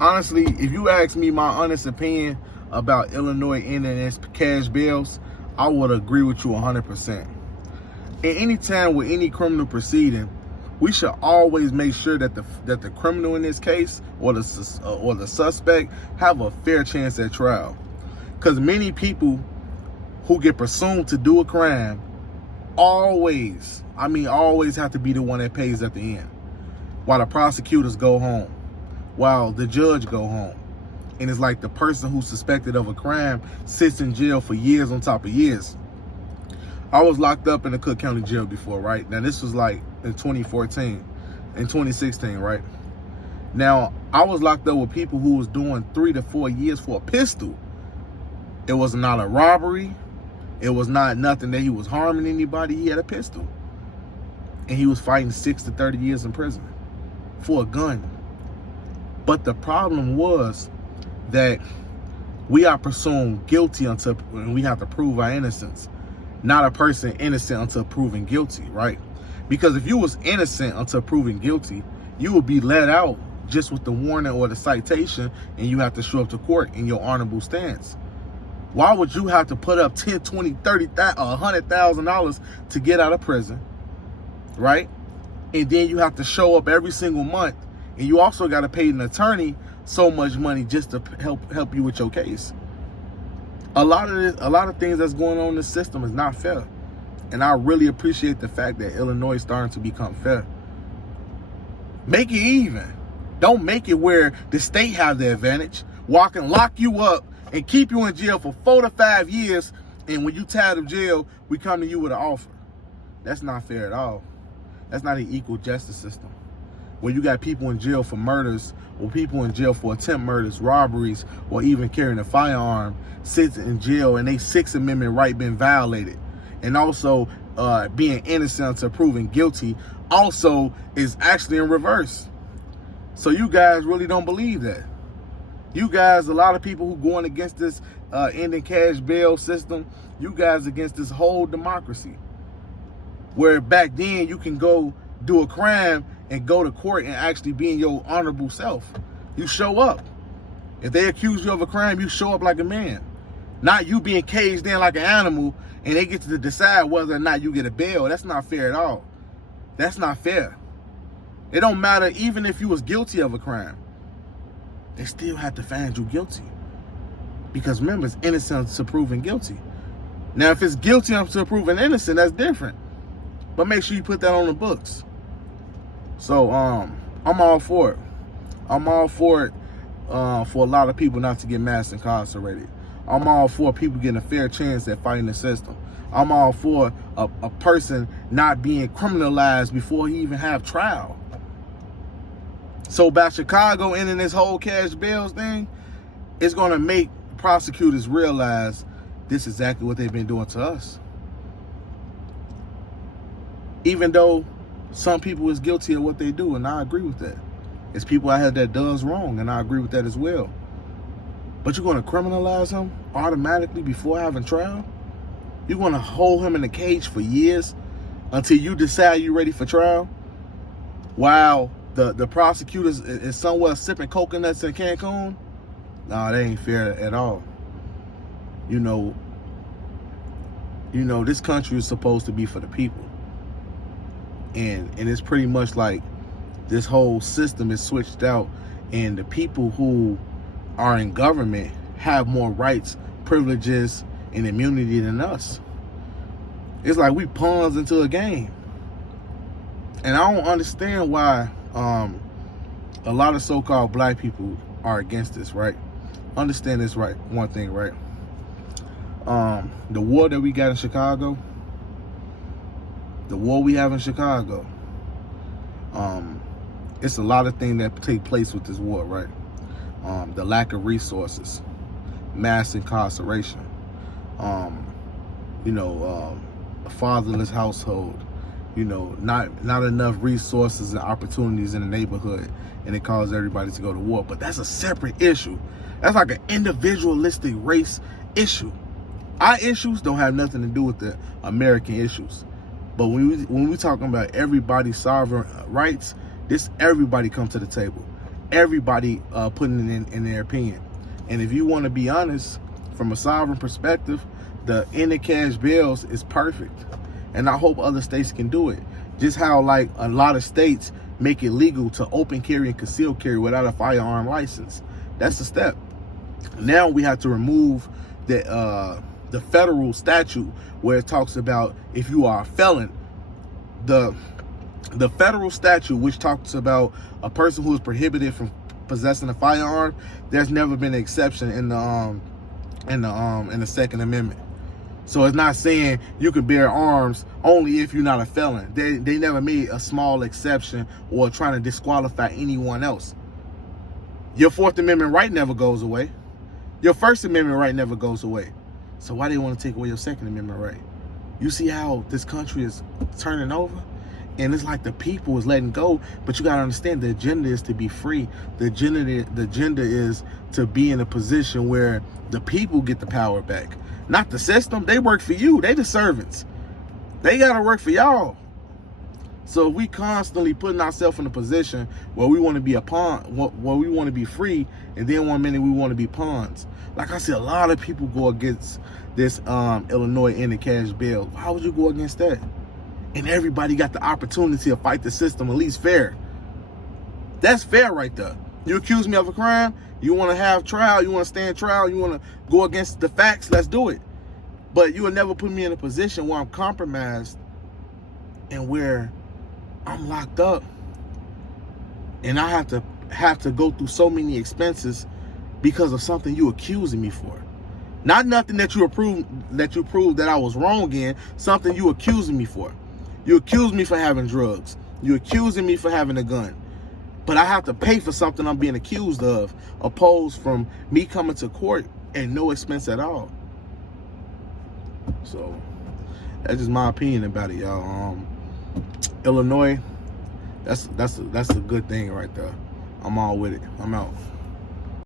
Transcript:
honestly, if you ask me my honest opinion about Illinois ending its cash bails, I would agree with you 100%. In any time with any criminal proceeding, we should always make sure that the criminal in this case or the suspect have a fair chance at trial. Because many people who get presumed to do a crime always have to be the one that pays at the end, while the prosecutors go home, while the judge go home. And it's like the person who's suspected of a crime sits in jail for years on top of years. I was locked up in the Cook County Jail before, right? Now, this was like in 2014, in 2016, right? Now, I was locked up with people who was doing 3 to 4 years for a pistol. It was not a robbery. It was not nothing that he was harming anybody. He had a pistol. And he was fighting 6 to 30 years in prison for a gun. But the problem was that we are presumed guilty until we have to prove our innocence. Not a person innocent until proven guilty, right? Because if you was innocent until proven guilty, you would be let out just with the warning or the citation, and you have to show up to court in your honorable stance. Why would you have to put up $10, $20, $30, $100,000 to get out of prison, right? And then you have to show up every single month, and you also got to pay an attorney so much money just to help you with your case. A lot of things that's going on in the system is not fair, and I really appreciate the fact that Illinois is starting to become fair. Make it even. Don't make it where the state have the advantage. Lock you up and keep you in jail for 4 to 5 years, and when you tired of jail, we come to you with an offer. That's not fair at all. That's not an equal justice system. Where you got people in jail for murders, or people in jail for attempt murders, robberies, or even carrying a firearm, sits in jail and they Sixth Amendment right been violated. And also being innocent until proven guilty also is actually in reverse. So you guys really don't believe that. You guys, a lot of people who going against this ending cash bail system, you guys against this whole democracy. Where back then you can go do a crime and go to court and actually be in your honorable self. You show up. If they accuse you of a crime, you show up like a man. Not you being caged in like an animal and they get to decide whether or not you get a bail. That's not fair at all. That's not fair. It don't matter even if you was guilty of a crime. They still have to find you guilty. Because remember, it's innocent until proven guilty. Now, if it's guilty until proven innocent, that's different. But make sure you put that on the books. So, I'm all for it. I'm all for it for a lot of people not to get mass incarcerated. I'm all for people getting a fair chance at fighting the system. I'm all for a person not being criminalized before he even have trial. So by Chicago ending this whole cash bails thing, it's going to make prosecutors realize this is exactly what they've been doing to us. Even though some people is guilty of what they do, and I agree with that. It's people out here that does wrong, and I agree with that as well. But you're going to criminalize him automatically before having trial? You're going to hold him in a cage for years until you decide you're ready for trial? While the prosecutors is somewhere sipping coconuts in Cancun? Nah, that ain't fair at all. You know, this country is supposed to be for the people. And it's pretty much like this whole system is switched out, and the people who are in government have more rights, privileges, and immunity than us. It's like we pawns into a game. And I don't understand why a lot of so-called black people are against this, right? Understand this right, one thing, right? The war that we got in Chicago, the war we have in Chicago, it's a lot of things that take place with this war, right? The lack of resources, mass incarceration, a fatherless household, not enough resources and opportunities in the neighborhood, and it caused everybody to go to war. But that's a separate issue. That's like an individualistic race issue. Our issues don't have nothing to do with the American issues. But when we talking about everybody's sovereign rights, everybody comes to the table. everybody putting it in their opinion. And if you want to be honest, from a sovereign perspective, the ended cash bails is perfect. And I hope other states can do it. Just how like a lot of states make it legal to open carry and conceal carry without a firearm license. That's the step. Now we have to remove the federal statute where it talks about if you are a felon. The federal statute, which talks about a person who is prohibited from possessing a firearm, there's never been an exception in the Second Amendment. So it's not saying you can bear arms only if you're not a felon. They never made a small exception or trying to disqualify anyone else. Your Fourth Amendment right never goes away. Your First Amendment right never goes away. So why do you want to take away your Second Amendment right? You see how this country is turning over? And it's like the people is letting go, but you got to understand the agenda is to be free. The agenda is to be in a position where the people get the power back. Not the system. They work for you. They the servants. They got to work for y'all. So if we constantly putting ourselves in a position where we want to be a pawn, where we want to be free, and then one minute we want to be pawns. Like I said, a lot of people go against this Illinois ended cash bail. Why would you go against that? And everybody got the opportunity to fight the system, at least fair. That's fair right there. You accuse me of a crime, you want to have trial, you want to stand trial, you want to go against the facts, let's do it. But you will never put me in a position where I'm compromised and where I'm locked up and I have to go through so many expenses because of something you accusing me for. Not nothing that you proved that I was wrong in, something you accusing me for. You accuse me for having drugs. You accusing me for having a gun. But I have to pay for something I'm being accused of, opposed from me coming to court at no expense at all. So that's just my opinion about it, y'all. Illinois, that's a good thing right there. I'm all with it. I'm out.